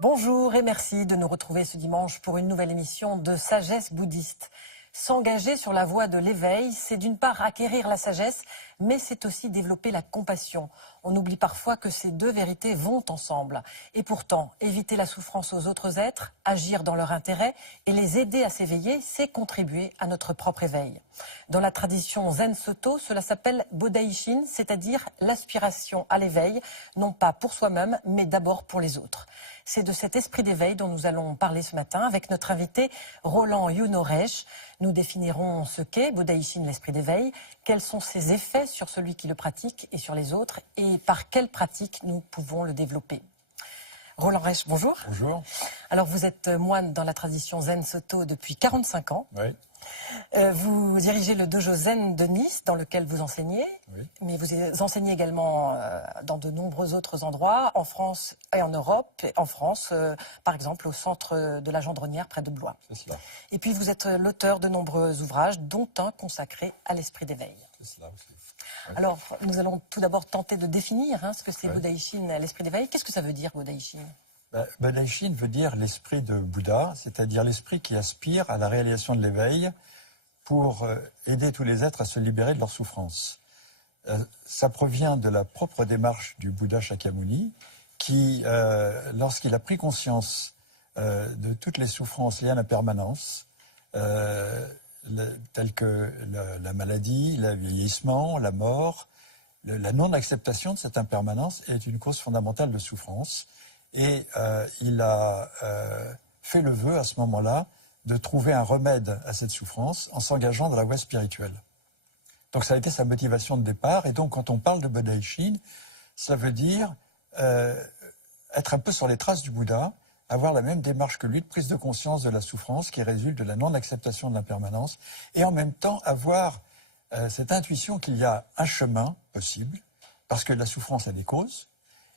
Bonjour et merci de nous retrouver ce dimanche pour une nouvelle émission de Sagesse bouddhiste. S'engager sur la voie de l'éveil, c'est d'une part acquérir la sagesse, mais c'est aussi développer la compassion. On oublie parfois que ces deux vérités vont ensemble. Et pourtant, éviter la souffrance aux autres êtres, agir dans leur intérêt et les aider à s'éveiller, c'est contribuer à notre propre éveil. Dans la tradition Zen Soto, cela s'appelle Bodhaishin, c'est-à-dire l'aspiration à l'éveil, non pas pour soi-même, mais d'abord pour les autres. C'est de cet esprit d'éveil dont nous allons parler ce matin avec notre invité Roland Yunoresh. Nous définirons ce qu'est Bodhaishin, l'esprit d'éveil, quels sont ses effets sur celui qui le pratique et sur les autres, et par quelle pratique nous pouvons le développer. Roland Resch, bonjour. Bonjour. Alors vous êtes moine dans la tradition Zen Soto depuis 45 ans. Oui. Vous dirigez le dojo Zen de Nice, dans lequel vous enseignez, Oui. mais vous enseignez également dans de nombreux autres endroits, en France et en Europe. En France, par exemple, au centre de la Gendronnière, près de Blois. C'est cela. Et puis vous êtes l'auteur de nombreux ouvrages, dont un consacré à l'esprit d'éveil. C'est cela aussi. Oui. Alors, nous allons tout d'abord tenter de définir ce que c'est Oui. Bodhaishin, l'esprit d'éveil. Qu'est-ce que ça veut dire, Bodhaishin ? Bodhaishin veut dire l'esprit de Bouddha, c'est-à-dire l'esprit qui aspire à la réalisation de l'éveil pour aider tous les êtres à se libérer de leurs souffrances. Ça provient de la propre démarche du Bouddha Shakyamuni qui, lorsqu'il a pris conscience de toutes les souffrances liées à la permanence, telles que la maladie, le vieillissement, la mort, la non-acceptation de cette impermanence est une cause fondamentale de souffrance. Et il a fait le vœu à ce moment-là de trouver un remède à cette souffrance en s'engageant dans la voie spirituelle. Donc ça a été sa motivation de départ. Et donc quand on parle de Bodhaishin, ça veut dire être un peu sur les traces du Bouddha, avoir la même démarche que lui de prise de conscience de la souffrance qui résulte de la non-acceptation de l'impermanence, et en même temps avoir cette intuition qu'il y a un chemin possible, parce que la souffrance a des causes,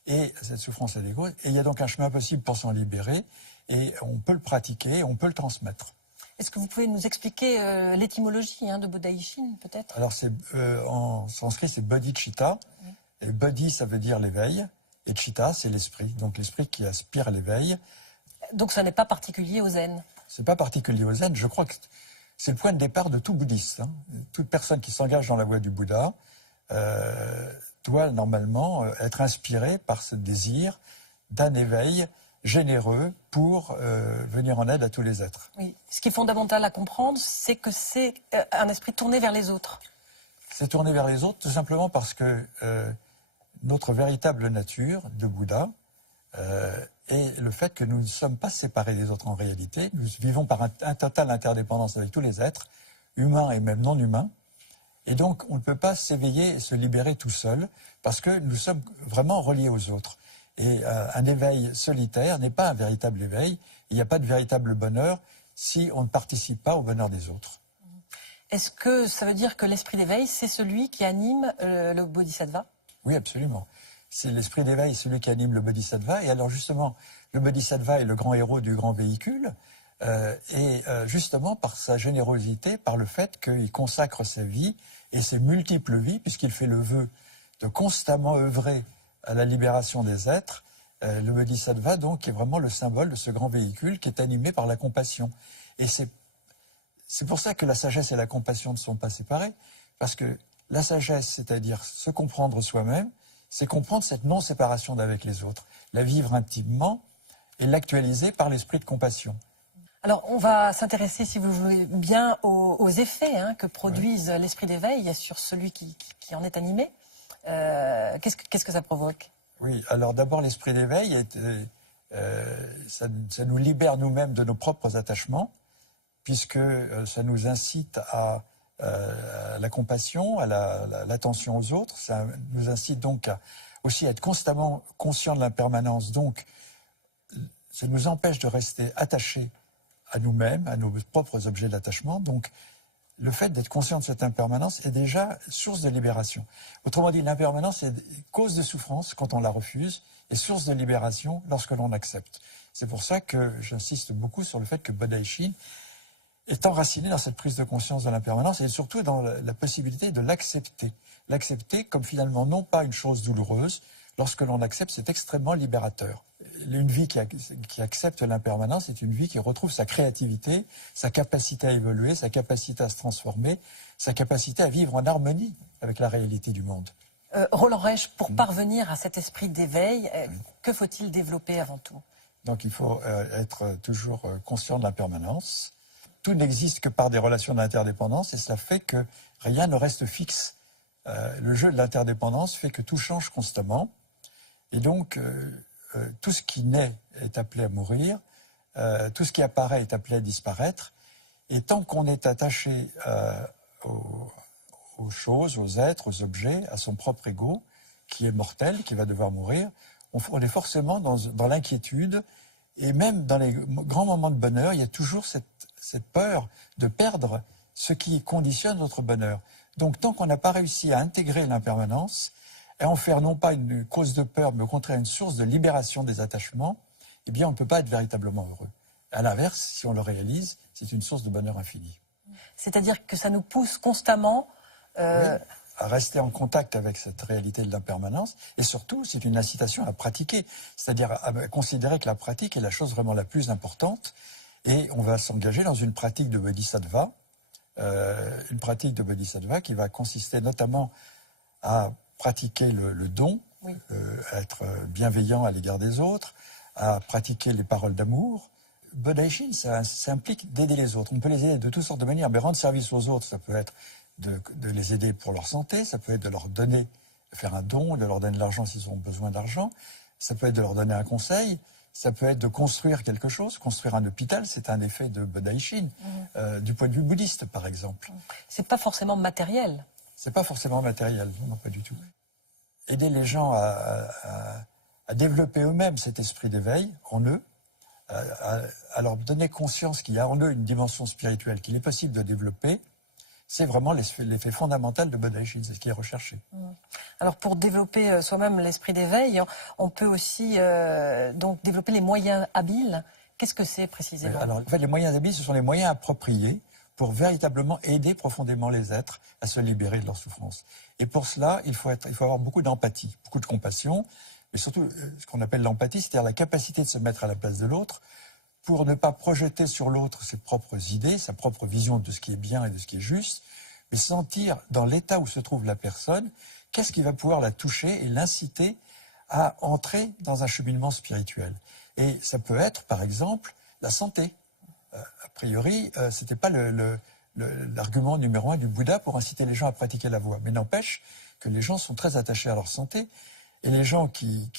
et cette souffrance a des causes, et il y a donc un chemin possible pour s'en libérer, et on peut le pratiquer, on peut le transmettre. Est-ce que vous pouvez nous expliquer l'étymologie de Bodhaishin, peut-être ? Alors, en sanskrit, c'est bodhicitta, et bodhi, ça veut dire l'éveil, et chitta, c'est l'esprit, donc l'esprit qui aspire à l'éveil. Donc ça n'est pas particulier au zen ? C'est pas particulier au zen, je crois que c'est le point de départ de tout bouddhiste. Toute personne qui s'engage dans la voie du Bouddha doit normalement être inspirée par ce désir d'un éveil généreux pour venir en aide à tous les êtres. Oui. Ce qui est fondamental à comprendre, c'est que c'est un esprit tourné vers les autres. C'est tourné vers les autres tout simplement parce que notre véritable nature de Bouddha est le fait que nous ne sommes pas séparés des autres en réalité. Nous vivons par un total interdépendance avec tous les êtres, humains et même non humains. Et donc, on ne peut pas s'éveiller et se libérer tout seul parce que nous sommes vraiment reliés aux autres. Et un éveil solitaire n'est pas un véritable éveil. Il n'y a pas de véritable bonheur si on ne participe pas au bonheur des autres. Est-ce que ça veut dire que l'esprit d'éveil, c'est celui qui anime le bodhisattva ? Oui, absolument. C'est l'esprit d'éveil, celui qui anime le bodhisattva. Et alors, justement, le bodhisattva est le grand héros du grand véhicule. Et justement, par sa générosité, par le fait qu'il consacre sa vie et ses multiples vies, puisqu'il fait le vœu de constamment œuvrer à la libération des êtres, le bodhisattva, donc, est vraiment le symbole de ce grand véhicule qui est animé par la compassion. Et c'est pour ça que la sagesse et la compassion ne sont pas séparées, parce que la sagesse, c'est-à-dire se comprendre soi-même, c'est comprendre cette non-séparation d'avec les autres, la vivre intimement et l'actualiser par l'esprit de compassion. Alors, on va s'intéresser, si vous voulez bien, aux effets que produise l'esprit d'éveil sur celui qui en est animé. Qu'est-ce que ça provoque ? Oui, alors d'abord, l'esprit d'éveil, ça nous libère nous-mêmes de nos propres attachements, puisque ça nous incite à la compassion, à l'attention aux autres. Ça nous incite donc aussi à être constamment conscient de l'impermanence. Donc, ça nous empêche de rester attachés à nous-mêmes, à nos propres objets d'attachement. Donc, le fait d'être conscient de cette impermanence est déjà source de libération. Autrement dit, l'impermanence est cause de souffrance quand on la refuse et source de libération lorsque l'on accepte. C'est pour ça que j'insiste beaucoup sur le fait que Bodhaishin est enraciné dans cette prise de conscience de l'impermanence et surtout dans la possibilité de l'accepter. L'accepter comme finalement non pas une chose douloureuse, lorsque l'on accepte, c'est extrêmement libérateur. Une vie qui accepte l'impermanence est une vie qui retrouve sa créativité, sa capacité à évoluer, sa capacité à se transformer, sa capacité à vivre en harmonie avec la réalité du monde. Roland Reich, pour parvenir à cet esprit d'éveil, que faut-il développer avant tout? Donc il faut être toujours conscient de l'impermanence. Tout n'existe que par des relations d'interdépendance et cela fait que rien ne reste fixe. Le jeu de l'interdépendance fait que tout change constamment. Et donc, tout ce qui naît est appelé à mourir, tout ce qui apparaît est appelé à disparaître. Et tant qu'on est attaché aux choses, aux êtres, aux objets, à son propre ego, qui est mortel, qui va devoir mourir, on est forcément dans l'inquiétude. Et même dans les grands moments de bonheur, il y a toujours cette peur de perdre ce qui conditionne notre bonheur. Donc, tant qu'on n'a pas réussi à intégrer l'impermanence, et en faire non pas une cause de peur, mais au contraire une source de libération des attachements, eh bien, on ne peut pas être véritablement heureux. À l'inverse, si on le réalise, c'est une source de bonheur infini. C'est-à-dire que ça nous pousse constamment oui, à rester en contact avec cette réalité de l'impermanence, et surtout, c'est une incitation à pratiquer, c'est-à-dire à considérer que la pratique est la chose vraiment la plus importante, et on va s'engager dans une pratique de bodhisattva, qui va consister notamment à pratiquer le don, oui. À être bienveillant à l'égard des autres, à pratiquer les paroles d'amour. Budaishin, ça implique d'aider les autres. On peut les aider de toutes sortes de manières, mais rendre service aux autres, ça peut être de les aider pour leur santé, ça peut être de leur donner, de faire un don, de leur donner de l'argent s'ils ont besoin d'argent, ça peut être de leur donner un conseil, ça peut être de construire quelque chose, construire un hôpital, c'est un effet de Budaishin, du point de vue bouddhiste par exemple. C'est pas forcément matériel. C'est pas forcément matériel, non, pas du tout. Aider les gens à développer eux-mêmes cet esprit d'éveil en eux, à leur donner conscience qu'il y a en eux une dimension spirituelle qu'il est possible de développer, c'est vraiment l'effet fondamental de Budaishin, c'est ce qui est recherché. Alors pour développer soi-même l'esprit d'éveil, on peut aussi donc développer les moyens habiles. Qu'est-ce que c'est précisément? Alors, en fait, les moyens habiles, ce sont les moyens appropriés pour véritablement aider profondément les êtres à se libérer de leur souffrance. Et pour cela, il faut avoir beaucoup d'empathie, beaucoup de compassion, mais surtout ce qu'on appelle l'empathie, c'est-à-dire la capacité de se mettre à la place de l'autre pour ne pas projeter sur l'autre ses propres idées, sa propre vision de ce qui est bien et de ce qui est juste, mais sentir dans l'état où se trouve la personne, qu'est-ce qui va pouvoir la toucher et l'inciter à entrer dans un cheminement spirituel. Et ça peut être, par exemple, la santé. A priori, ce n'était pas l'argument numéro 1 du Bouddha pour inciter les gens à pratiquer la voie. Mais n'empêche que les gens sont très attachés à leur santé. Et les gens qui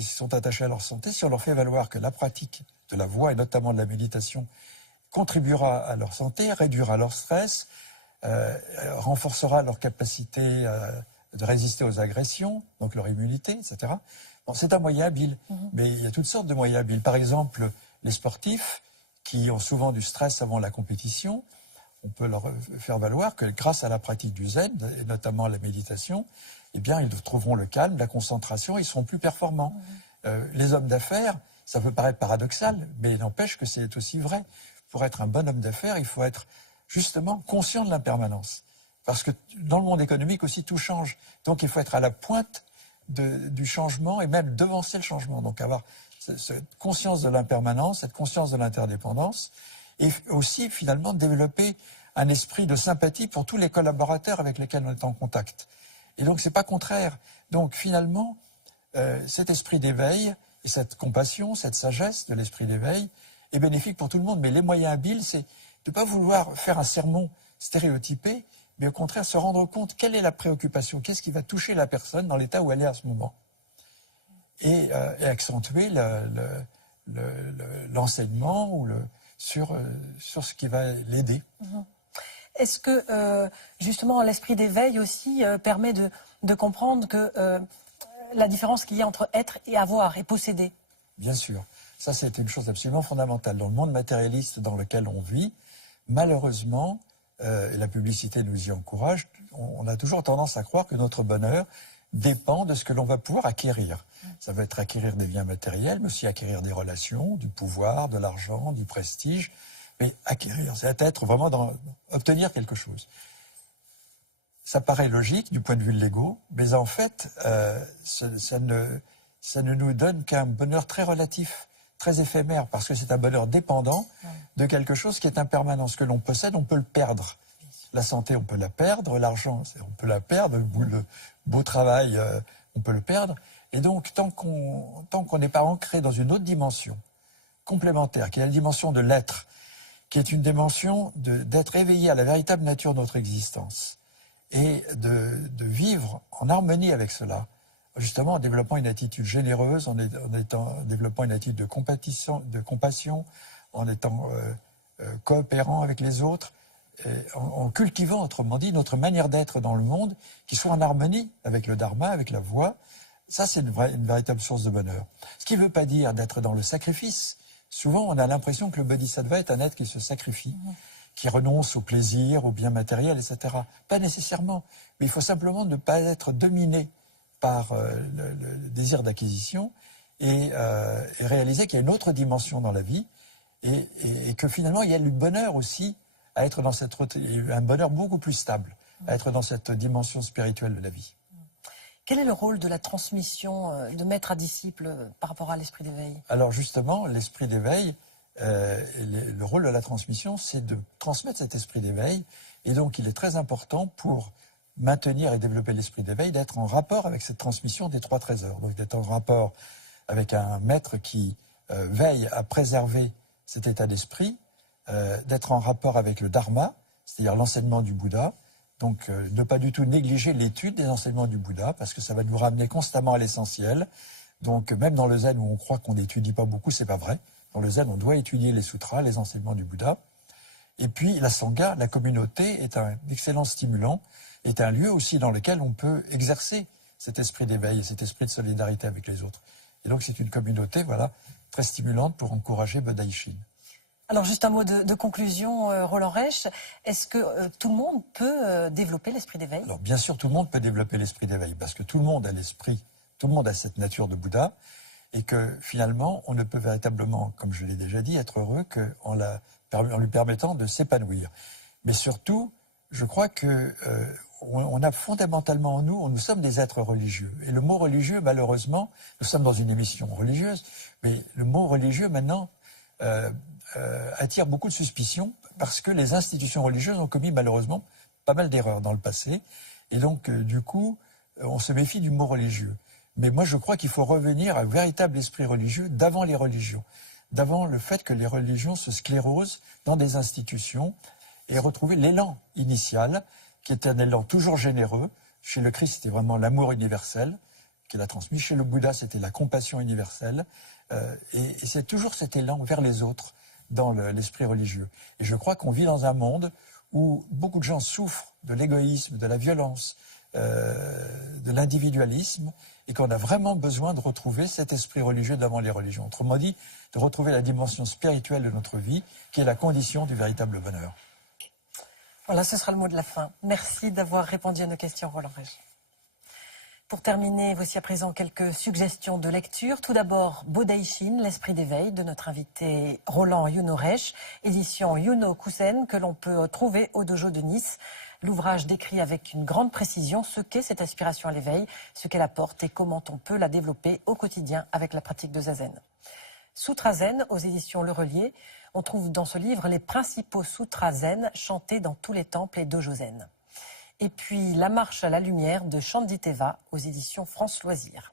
sont attachés à leur santé, si on leur fait valoir que la pratique de la voie, et notamment de la méditation, contribuera à leur santé, réduira leur stress, renforcera leur capacité de résister aux agressions, donc leur immunité, etc. Bon, c'est un moyen habile, mais il y a toutes sortes de moyens habiles. Par exemple, les sportifs qui ont souvent du stress avant la compétition, on peut leur faire valoir que grâce à la pratique du zen, et notamment la méditation, eh bien, ils trouveront le calme, la concentration, ils seront plus performants. Les hommes d'affaires, ça peut paraître paradoxal, mais il n'empêche que c'est aussi vrai. Pour être un bon homme d'affaires, il faut être justement conscient de l'impermanence. Parce que dans le monde économique aussi, tout change. Donc il faut être à la pointe du changement et même devancer le changement. Donc avoir cette conscience de l'impermanence, cette conscience de l'interdépendance, et aussi finalement développer un esprit de sympathie pour tous les collaborateurs avec lesquels on est en contact. Et donc c'est pas contraire. Donc finalement, cet esprit d'éveil et cette compassion, cette sagesse de l'esprit d'éveil est bénéfique pour tout le monde. Mais les moyens habiles, c'est de ne pas vouloir faire un sermon stéréotypé, mais au contraire se rendre compte quelle est la préoccupation, qu'est-ce qui va toucher la personne dans l'état où elle est à ce moment. Et accentuer l'enseignement sur ce qui va l'aider. Est-ce que justement l'esprit d'éveil aussi permet de comprendre que la différence qu'il y a entre être et avoir et posséder? Bien sûr. Ça, c'est une chose absolument fondamentale. Dans le monde matérialiste dans lequel on vit, malheureusement, et la publicité nous y encourage, on a toujours tendance à croire que notre bonheur dépend de ce que l'on va pouvoir acquérir. Ça va être acquérir des biens matériels, mais aussi acquérir des relations, du pouvoir, de l'argent, du prestige. Mais acquérir, c'est être vraiment obtenir quelque chose. Ça paraît logique du point de vue de l'ego, mais en fait, ça ne nous donne qu'un bonheur très relatif, très éphémère, parce que c'est un bonheur dépendant de quelque chose qui est impermanent. Ce que l'on possède, on peut le perdre. La santé, on peut la perdre. L'argent, on peut la perdre. Le beau travail, on peut le perdre. Et donc, tant qu'on n'est pas ancré dans une autre dimension complémentaire, qui est la dimension de l'être, qui est une dimension d'être éveillé à la véritable nature de notre existence, et de vivre en harmonie avec cela, justement en développant une attitude généreuse, en développant une attitude de compassion, en étant coopérant avec les autres, en cultivant, autrement dit, notre manière d'être dans le monde, qui soit en harmonie avec le dharma, avec la voie. Ça, c'est une véritable source de bonheur. Ce qui ne veut pas dire d'être dans le sacrifice. Souvent, on a l'impression que le bodhisattva est un être qui se sacrifie, qui renonce au plaisir, au bien matériel, etc. Pas nécessairement. Mais il faut simplement ne pas être dominé par le désir d'acquisition et réaliser qu'il y a une autre dimension dans la vie et que finalement, il y a du bonheur aussi à être dans un bonheur beaucoup plus stable, à être dans cette dimension spirituelle de la vie. Quel est le rôle de la transmission de maître à disciple par rapport à l'esprit d'éveil? Alors justement, l'esprit d'éveil, le rôle de la transmission, c'est de transmettre cet esprit d'éveil. Et donc, il est très important pour maintenir et développer l'esprit d'éveil, d'être en rapport avec cette transmission des 3 trésors. Donc, d'être en rapport avec un maître qui veille à préserver cet état d'esprit, d'être en rapport avec le dharma, c'est-à-dire l'enseignement du Bouddha. Donc, ne pas du tout négliger l'étude des enseignements du Bouddha, parce que ça va nous ramener constamment à l'essentiel. Donc, même dans le zen où on croit qu'on n'étudie pas beaucoup, c'est pas vrai. Dans le zen, on doit étudier les sutras, les enseignements du Bouddha. Et puis, la sangha, la communauté, est un excellent stimulant, est un lieu aussi dans lequel on peut exercer cet esprit d'éveil et cet esprit de solidarité avec les autres. Et donc, c'est une communauté, voilà, très stimulante pour encourager Bodhaïshin. Alors, juste un mot de conclusion, Roland Reich. Est-ce que tout le monde peut développer l'esprit d'éveil? Alors, bien sûr, tout le monde peut développer l'esprit d'éveil, parce que tout le monde a l'esprit, tout le monde a cette nature de Bouddha, et que finalement, on ne peut véritablement, comme je l'ai déjà dit, être heureux qu'en lui permettant de s'épanouir. Mais surtout, je crois que on a fondamentalement en nous, nous sommes des êtres religieux. Et le mot religieux, malheureusement, nous sommes dans une émission religieuse, mais le mot religieux, maintenant, attire beaucoup de suspicions parce que les institutions religieuses ont commis malheureusement pas mal d'erreurs dans le passé. Et donc, du coup, on se méfie du mot religieux. Mais moi, je crois qu'il faut revenir à un véritable esprit religieux d'avant les religions, d'avant le fait que les religions se sclérosent dans des institutions et retrouver l'élan initial, qui était un élan toujours généreux. Chez le Christ, c'était vraiment l'amour universel qu'il a transmis. Chez le Bouddha, c'était la compassion universelle. Et c'est toujours cet élan vers les autres dans l'esprit religieux. Et je crois qu'on vit dans un monde où beaucoup de gens souffrent de l'égoïsme, de la violence, de l'individualisme, et qu'on a vraiment besoin de retrouver cet esprit religieux d'avant les religions. Autrement dit, de retrouver la dimension spirituelle de notre vie, qui est la condition du véritable bonheur. Voilà, ce sera le mot de la fin. Merci d'avoir répondu à nos questions, Roland Reich. Pour terminer, voici à présent quelques suggestions de lecture. Tout d'abord, Bodhaïshin, l'esprit d'éveil, de notre invité Roland Yuno Reich, édition Yuno Kusen, que l'on peut trouver au dojo de Nice. L'ouvrage décrit avec une grande précision ce qu'est cette aspiration à l'éveil, ce qu'elle apporte et comment on peut la développer au quotidien avec la pratique de Zazen. Sutra Zen, aux éditions Le Relier, on trouve dans ce livre les principaux sutras zen chantés dans tous les temples et dojo zen. Et puis La marche à la lumière de Chanditeva aux éditions France Loisirs.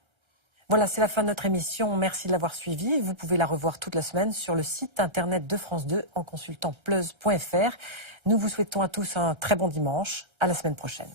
Voilà, c'est la fin de notre émission. Merci de l'avoir suivie. Vous pouvez la revoir toute la semaine sur le site internet de France 2 en consultant plus.fr. Nous vous souhaitons à tous un très bon dimanche. À la semaine prochaine.